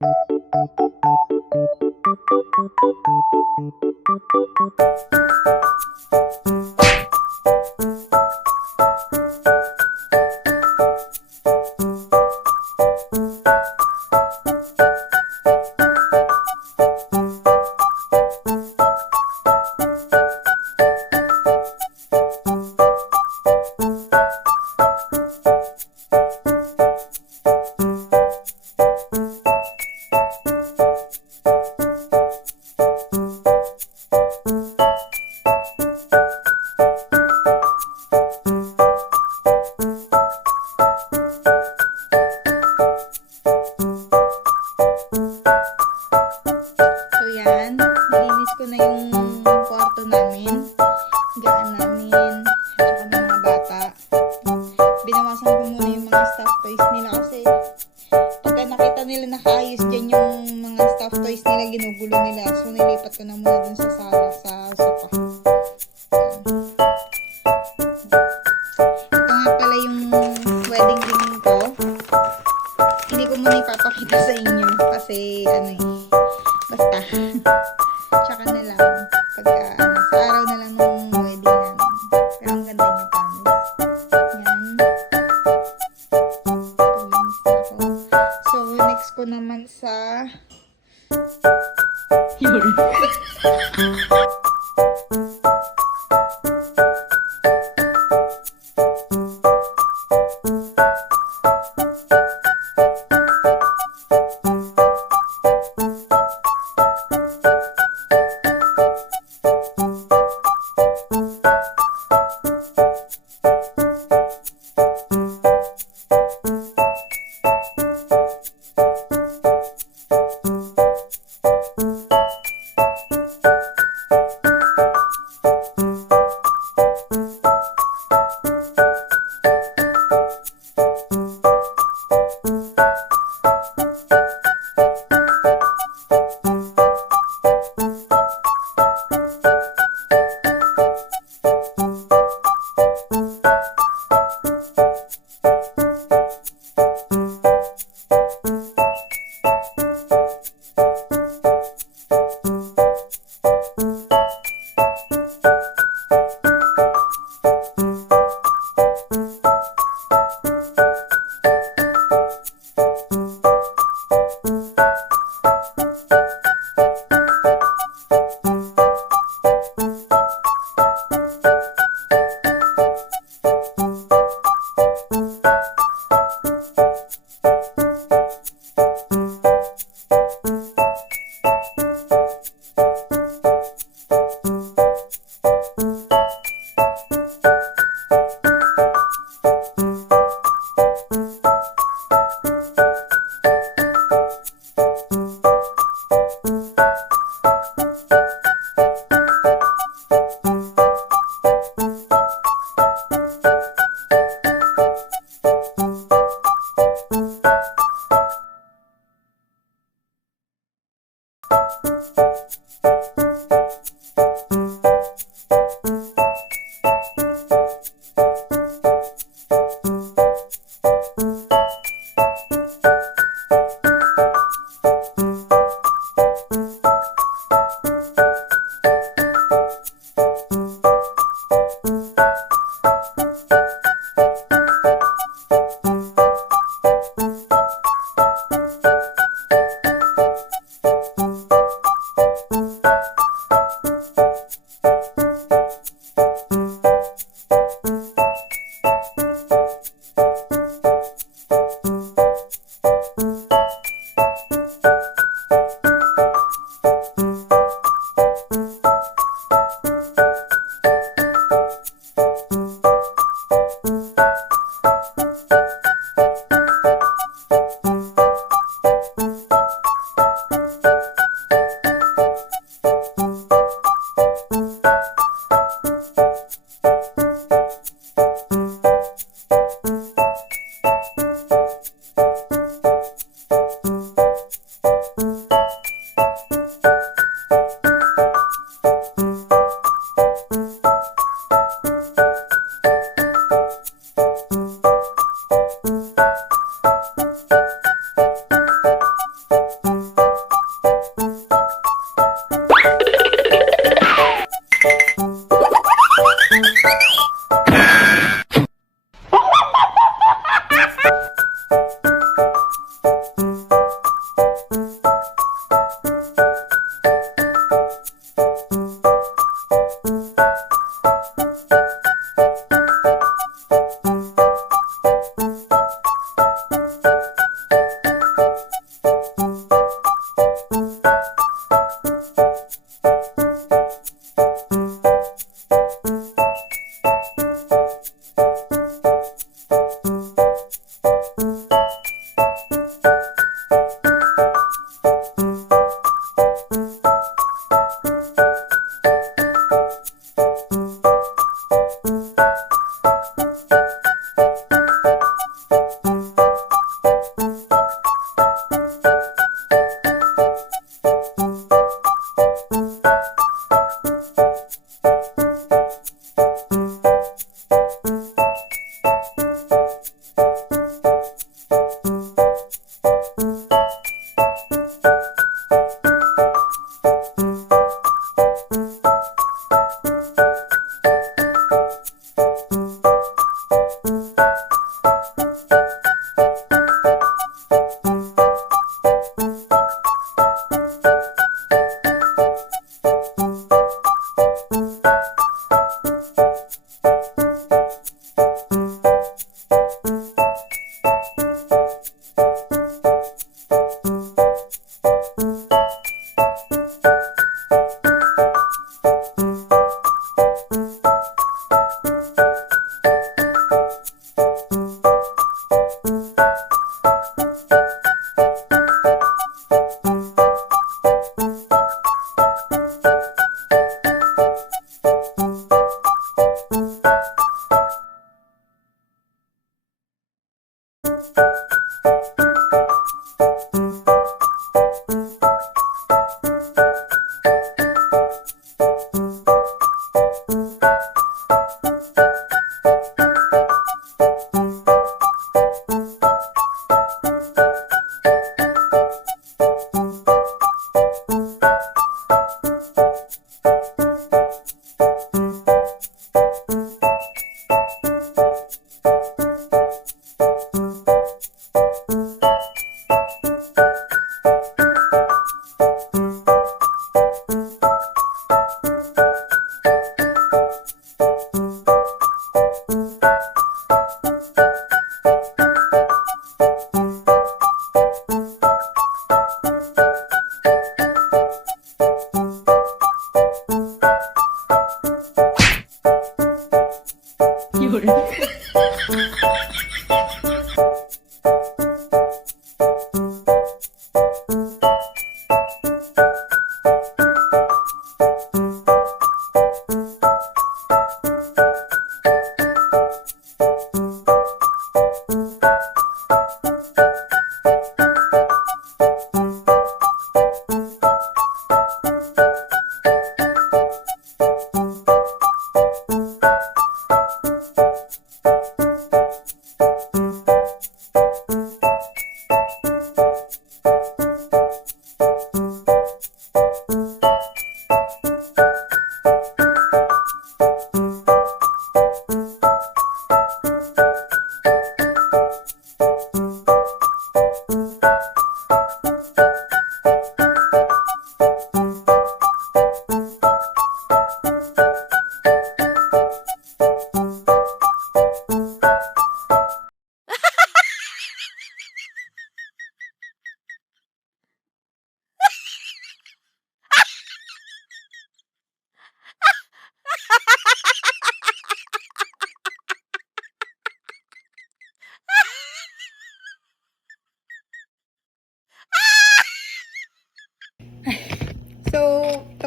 ginugulo nila. So, nilipat ko na muna dun sa sala, sa sofa. Ito nga pala yung wedding ring ko. Hindi ko muna ipapakita sa inyo kasi, basta. Tsaka na lang. Pagka, sa araw na lang ng wedding namin. Pero ang ganda niya, promise. Yan. Pag-miss na ako. So, next ko naman sa yun.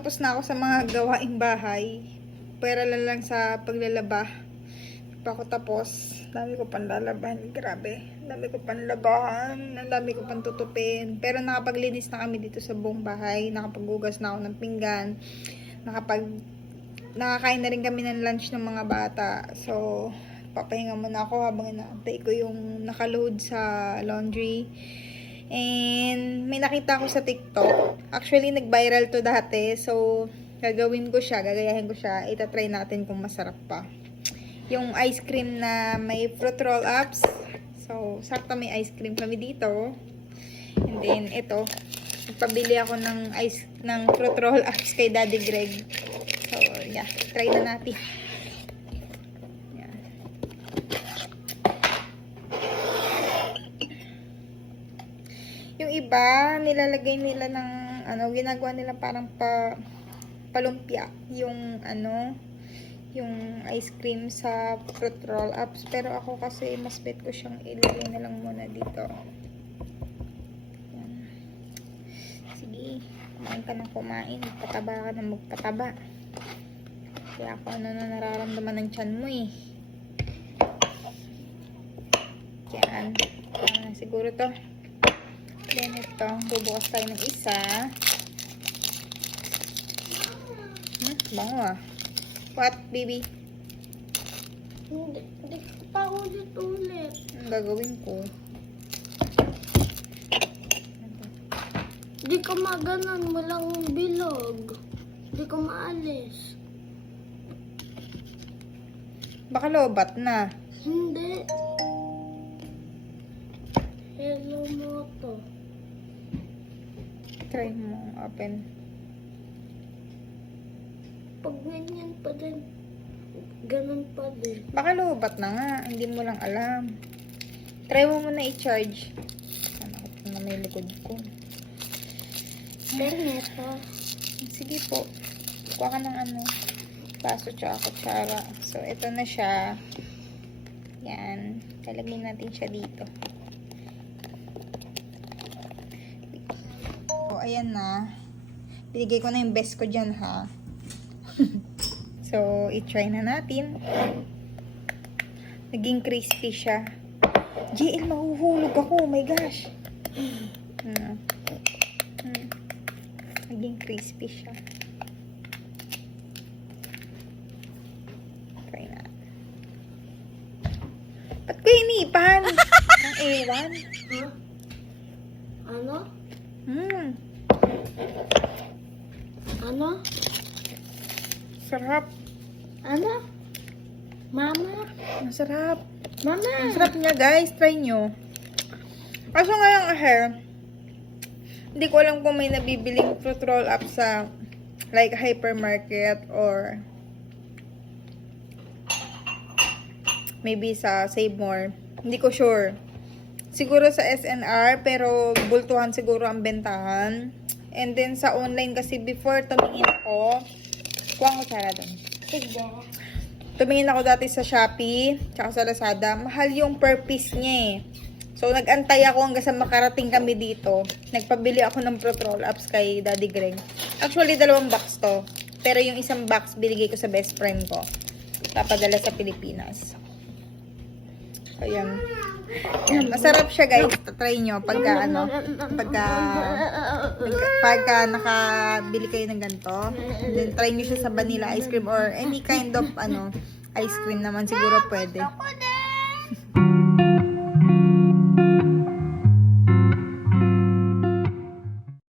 tapos na ako sa mga gawaing bahay. Pera lang sa paglalaba. Pa ako tapos. Dami ko pang lalabahan. Grabe. Dami ko pang labahan. Ang dami ko pang tutupin. Pero nakapaglinis na kami dito sa buong bahay. Nakapaghugas na ako ng pinggan. Nakakain na rin kami ng lunch ng mga bata. So, papahinga muna ako habang inaantay ko yung nakaload sa laundry. And may nakita ko sa TikTok. Actually, nag-viral to dati. So, gagayahin ko siya. Itatry natin kung masarap pa. Yung ice cream na may fruit roll-ups. So, sakto may ice cream kami dito. And then, ito. Nagpabili ako ng fruit roll-ups kay Daddy Greg. So, yeah. Try na natin. Yeah. Yung iba, nilalagay nila ng, ginagawa nila parang palumpia. Yung ice cream sa fruit roll-ups. Pero ako kasi mas bet ko siyang ilagay na lang muna dito. Yan. Sige, kumain ka ng kumain. Magpataba ka ng magpataba. Kaya ako na nararamdaman ng tiyan mo eh. Yan. Siguro to. Then ito, bubukas tayo ng isa. Bango ah. What, baby? Hindi pa ulit. Ang gagawin ko? Hindi ko maganon, walang bilog. Hindi ko maalis. Baka lobat na. Hindi. Hello mo to. Try mo open. Pag ganyan pa din. Ganun pa din. Baka lobat na nga. Hindi mo lang alam. Try mo muna i-charge. Ano na may likod ko. Then ito. Sige po. Kuha ka ng baso tsaka kutsara. So, ito na siya. Yan. Talagyan natin siya dito. So, ayan na. Binigay ko na yung best ko dyan, ha. So, i-try na natin. Naging crispy siya. JL, mahuhulog ako. Oh my gosh. Naging crispy siya. Try na. Ba't ko inipan? Ang ewan. Huh? Ano? Ano? Sarap. Ano? Mama? Masarap. Mama? Ang sarap niya, guys. Try nyo. Kaso nga yung hair, hindi ko alam kung may nabibiling fruit roll-up sa like hypermarket or maybe sa Save More. Hindi ko sure. Siguro sa SNR, pero bultuhan siguro ang bentahan. And then sa online kasi before tumingin ako, kuha ko tsara doon. Tumingin ako dati sa Shopee, tsaka sa Lazada. Mahal yung per piece niya eh. So, nag-antay ako hanggang sa makarating kami dito. Nagpabili ako ng fruit roll-ups kay Daddy Greg. Actually, 2 box to. Pero yung isang box, binigay ko sa best friend ko. Papadala sa Pilipinas. So, yan. Masarap siya, guys. Try nyo pagka nakabili kayo ng ganito. Then, try nyo siya sa vanilla ice cream or any kind of ice cream naman siguro pwede.